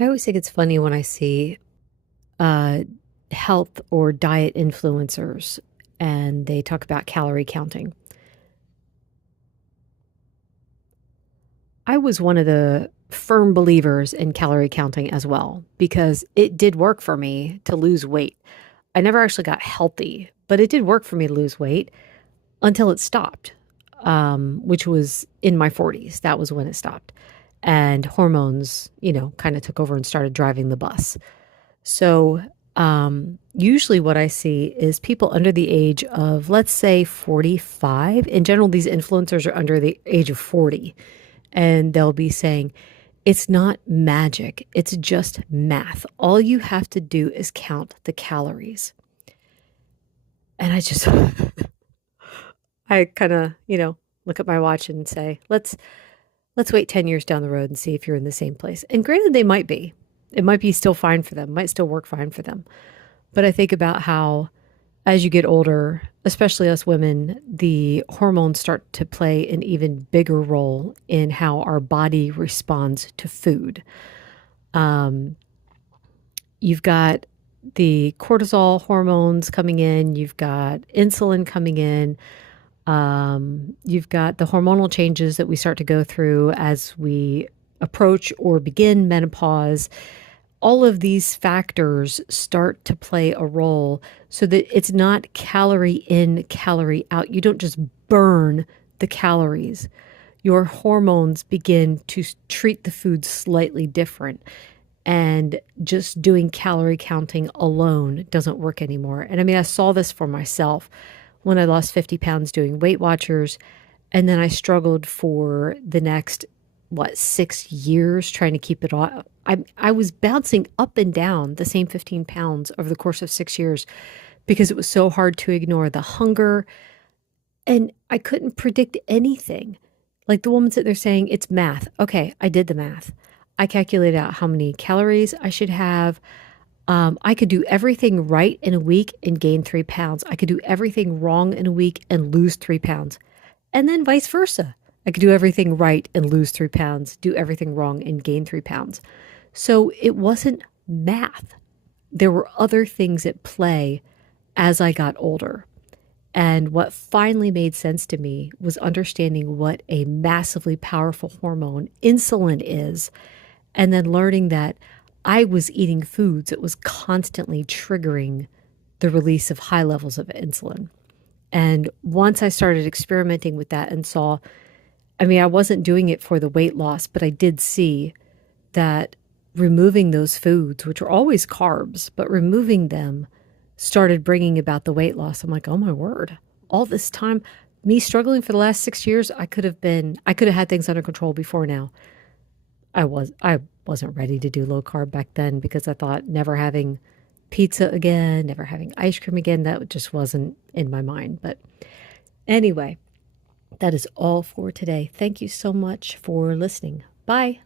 I always think it's funny when I see uh, health or diet influencers and they talk about calorie counting. I was one of the firm believers in calorie counting as well because it did work for me to lose weight. I never actually got healthy, but it did work for me to lose weight until it stopped, which was in my 40s. That was when it stopped. And hormones, kind of took over and started driving the bus. So, usually what I see is people under the age of, let's say, 45. In general, these influencers are under the age of 40, and they'll be saying, it's not magic, it's just math. All you have to do is count the calories. And I just, I kind of, look at my watch and say, let's wait 10 years down the road and see if you're in the same place. And granted, they might be. It might be still fine for them, might still work fine for them. But I think about how, as you get older, especially us women, the hormones start to play an even bigger role in how our body responds to food. Um, you've got the cortisol hormones coming in, you've got insulin coming in, you've got the hormonal changes that we start to go through as we approach or begin menopause. All of these factors start to play a role so that it's not calorie in, calorie out. You don't just burn the calories. Your hormones begin to treat the food slightly different. And just doing calorie counting alone doesn't work anymore. And I mean, I saw this for myself when I lost 50 pounds doing Weight Watchers. And then I struggled for the next, 6 years trying to keep it off. I was bouncing up and down the same 15 pounds over the course of 6 years because it was so hard to ignore the hunger. And I couldn't predict anything. Like the woman sitting there saying, it's math. Okay, I did the math. I calculated out how many calories I should have. I could do everything right in a week and gain 3 pounds. I could do everything wrong in a week and lose 3 pounds. And then vice versa. I could do everything right and lose 3 pounds, do everything wrong and gain 3 pounds. So it wasn't math. There were other things at play as I got older. And what finally made sense to me was understanding what a massively powerful hormone insulin is, and then learning that I was eating foods that was constantly triggering the release of high levels of insulin. And once I started experimenting with that and saw, I mean, I wasn't doing it for the weight loss, but I did see that removing those foods, which are always carbs, but removing them started bringing about the weight loss. I'm like, oh my word, all this time, me struggling for the last 6 years, I could have had things under control before now. I wasn't ready to do low carb back then because I thought never having pizza again, never having ice cream again, that just wasn't in my mind. But anyway, that is all for today. Thank you so much for listening. Bye.